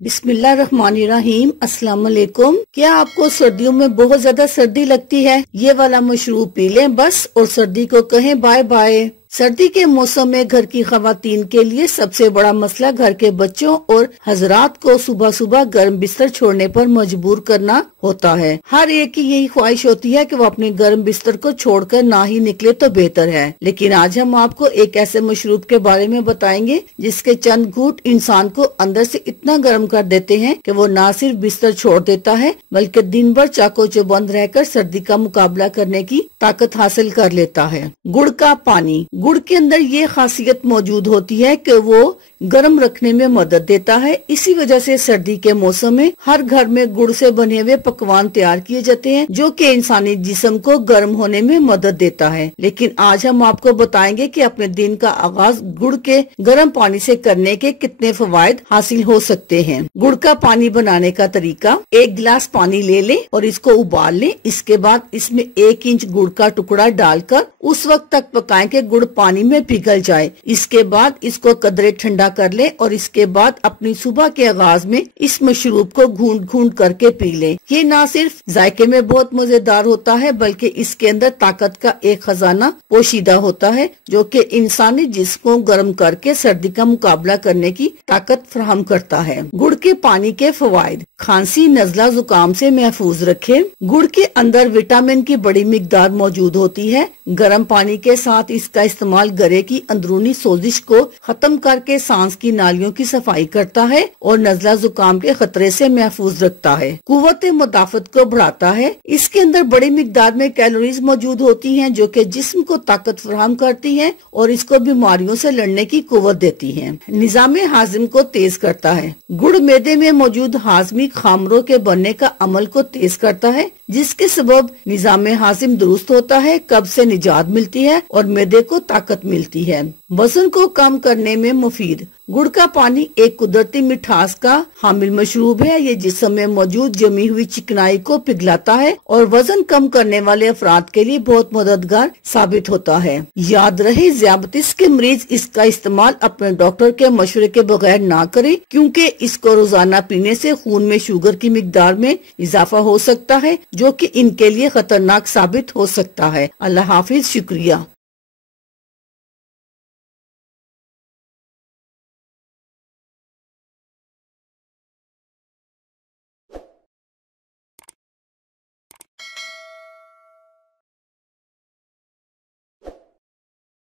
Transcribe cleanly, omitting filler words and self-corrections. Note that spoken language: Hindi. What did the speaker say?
बिस्मिल्लाहिर्रहमानिर्रहीम। अस्सलाम वालेकुम। क्या आपको सर्दियों में बहुत ज्यादा सर्दी लगती है? ये वाला मशरूब पी लें बस और सर्दी को कहें बाय बाय। सर्दी के मौसम में घर की खवातीन के लिए सबसे बड़ा मसला घर के बच्चों और हजरात को सुबह सुबह गर्म बिस्तर छोड़ने पर मजबूर करना होता है। हर एक की यही ख्वाहिश होती है कि वो अपने गर्म बिस्तर को छोड़कर ना ही निकले तो बेहतर है। लेकिन आज हम आपको एक ऐसे मशरूब के बारे में बताएंगे जिसके चंद घूंट इंसान को अंदर से इतना गर्म कर देते हैं कि वो ना सिर्फ बिस्तर छोड़ देता है बल्कि दिन भर चाको चौबंद रहकर सर्दी का मुकाबला करने की ताकत हासिल कर लेता है। गुड़ का पानी। गुड़ के अंदर ये खासियत मौजूद होती है कि वो गर्म रखने में मदद देता है। इसी वजह से सर्दी के मौसम में हर घर में गुड़ से बने हुए पकवान तैयार किए जाते हैं जो कि इंसानी जिस्म को गर्म होने में मदद देता है। लेकिन आज हम आपको बताएंगे कि अपने दिन का आगाज गुड़ के गर्म पानी से करने के कितने फवायद हासिल हो सकते हैं। गुड़ का पानी बनाने का तरीका। 1 गिलास पानी ले लें और इसको उबाल लें। इसके बाद इसमें 1 इंच गुड़ का टुकड़ा डालकर उस वक्त तक पकाएं कि गुड़ पानी में पिघल जाए। इसके बाद इसको कदरे ठंडा कर ले और इसके बाद अपनी सुबह के आगाज में इस मशरूब को घूंट घूंट करके पी ले। ये ना सिर्फ जायके में बहुत मजेदार होता है बल्कि इसके अंदर ताकत का एक खजाना पोशीदा होता है जो कि इंसानी जिस्म को गर्म करके सर्दी का मुकाबला करने की ताकत फराहम करता है। गुड़ के पानी के फवायद। खांसी नजला जुकाम से महफूज रखे। गुड़ के अंदर विटामिन की बड़ी मिकदार मौजूद होती है। गर्म पानी के साथ इसका इस्तेमाल गले की अंदरूनी सोजिश को खत्म करके सांस की नालियों की सफाई करता है और नजला जुकाम के खतरे से महफूज रखता है। कुव्वत मुदाफत को बढ़ाता है। इसके अंदर बड़ी मिकदार में कैलोरीज मौजूद होती हैं जो कि जिस्म को ताकत फराहम करती हैं और इसको बीमारियों से लड़ने की कुव्वत देती हैं। निजाम हाजिम को तेज करता है। गुड़ मैदे में मौजूद हाजमी खामरों के बनने का अमल को तेज करता है जिसके सबब निजाम हाजिम दुरुस्त होता है, कब्ज से निजात मिलती है और मैदे को ताकत मिलती है। वजन को कम करने में मुफीद। गुड़ का पानी एक कुदरती मिठास का हामिल मशरूब है। ये जिस्म में मौजूद जमी हुई चिकनाई को पिघलाता है और वजन कम करने वाले अफराद के लिए बहुत मददगार साबित होता है। याद रहे ज़ियाबतीस के मरीज इसका इस्तेमाल अपने डॉक्टर के मशवरे के बगैर ना करें क्योंकि इसको रोजाना पीने से खून में शुगर की मिकदार में इजाफा हो सकता है जो कि इनके लिए खतरनाक साबित हो सकता है। अल्लाह हाफिज। शुक्रिया।